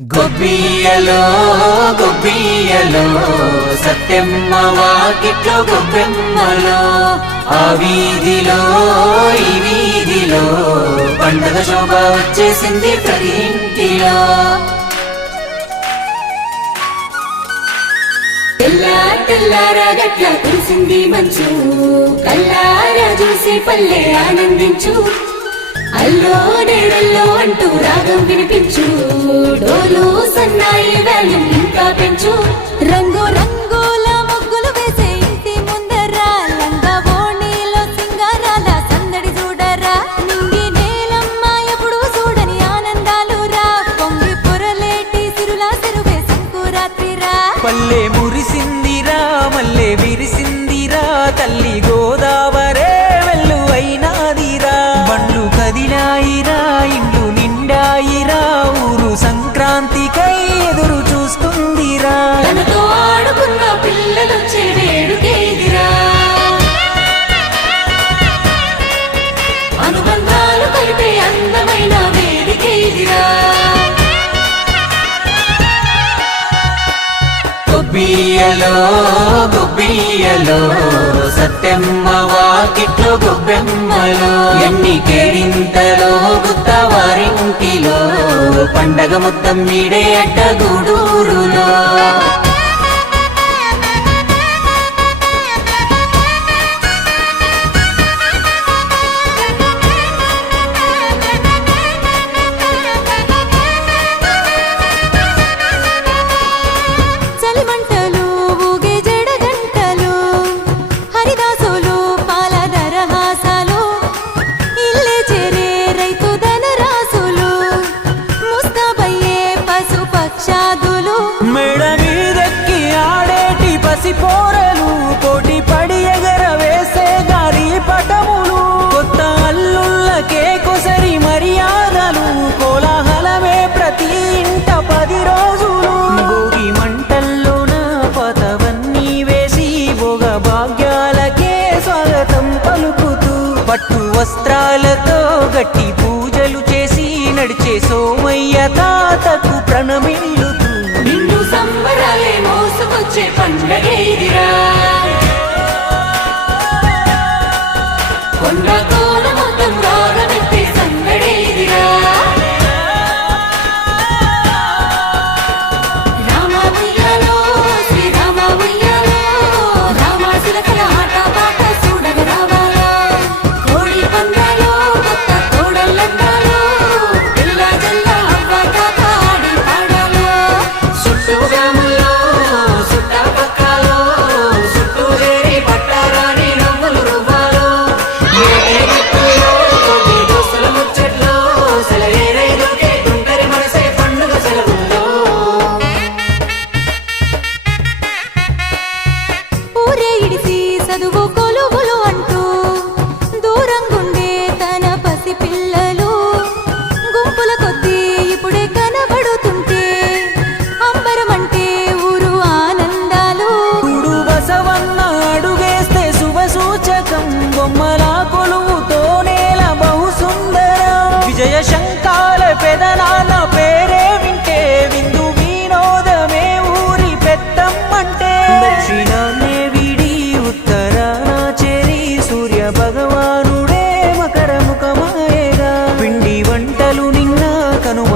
గొబ్బియ్యలో గొబ్బియ్యలో సత్యమ్మ వాకిట్లో గొబ్బెమ్మలో ఆ వీధిలో ఈ వీధిలో పండగ శోభ వచ్చేసింది ప్రతి ఇంటిలో. తెల్లారా గట్ల కురిసింది మంచు, కల్లారా చూసి పల్లె ఆనందించు. అల్లో నేరల్లో అంటూ రాగం వినిపించు, డోలు సన్నాయి వాల్యూమ్ ఇంకా పెంచు. రంగు రంగుల ముగ్గులు వేసే ఇంటి ముందరా, లంగా ఓణీలో సింగారాల సందడి చూడరా. నింగి నేలమ్మ ఎప్పుడు చూడని ఆనందాలు రా, పొంగి పొరలేటి సిరులా సెరువే సంకురాత్రిరా. పల్లె మురిసిందిరా మల్లె విరిసిందిరా, తల్లి గోదావరే వెల్లు అయినాదిరా. బండ్లు కదిలాయిరా ఇండ్లు నిండాయిరా, ఊరు సంక్రాంతికై ఎదురు చూస్తుందిరా. తనతో ఆడుకున్న పిల్లలొచ్చే వేడుకేదిరా, అనుబంధాలు కలిపే అందమైన వేదికేదిరా. గొబ్బియ్యలో గొబ్బియ్యలో సత్యమ్మ వాకిట్లో గొబ్బెమ్మలో ఎన్ని కేరింతలో గుత్తవారింటిలో పండగ మొత్తం మీడే అడ్డగూడూరులో. చలిమంటలు ఊగే జడగంటలు, హరిదాసులు పాల దరహాసాలు, ఇల్లే చేరే రైతు ధనరాసులు, ముస్తాబయ్యే పశు పక్షాదులు. మెడ మీదెక్కి ఆడేటి పసిపోరలు, పోటీ పడి ఎగర వేసే గారి పటములు, కొత్త అల్లుళ్ళకే కొసరి మర్యాదలు, కోలాహలమే ప్రతి ఇంట 10 రోజులు. భోగి మంటల్లోన పతవన్నీ వేసి భోగ భాగ్యాలకే స్వాగతం పలుకుతూ, పట్టు వస్త్రాలతో గట్టి పూజలు చేసి నడిచే సోమయ్య తాతకు ప్రణమిల్లుతూ. నిన్ను సంబరాలే మోసుకొచ్చే పండగేదిరా, కొండ కోన మొత్తం రాగమెత్తే సందడేదిరా. రామ ఉయ్యాలో శ్రీరామ ఉయ్యాలో, రామ చిలకల ఆట పాట చూడగ రావాలా. కోడి పందాలో కొత్త కోడళ్ళందాలో, పిల్ల జల్ల అవ్వ తాత ఆడి పాడాలో. చుట్టూ గ్రాముల్లో చుట్టపక్కలో చుట్టూ చేరి పట్టారాని నవ్వులు రువ్వాలో, ఏ దిక్కులో కొన్ని దోస్తుల ముచ్చట్లో సెలయేరై దొరికే తుంటరి మనసే పండుగ సెలవుల్లో. ఊరే ఇడిసి చదువు కొలువులు అంటూ దూరంగుండే తన పసి పిల్లలు, గుంపుల కొద్దీ ఇప్పుడే కనబడుతుంటే అంబరమంటే ఊరు ఆనందాలు. చూడు బసవన్న అడుగేస్తే శుభ సూచకం, బొమ్మల కొలువుతో నేల బహు సుందరం. విజయ శంకాల పెదనాన్న పేరే వింటే విందు వినోదమే ఊరి పెద్దమ్మంటే. దక్షిణాన్నే వీడి ఉత్తరాన చేరి సూర్య భగవానుడే మకర ముఖమాయగా, పిండి వంటలు నిన్న కనుమ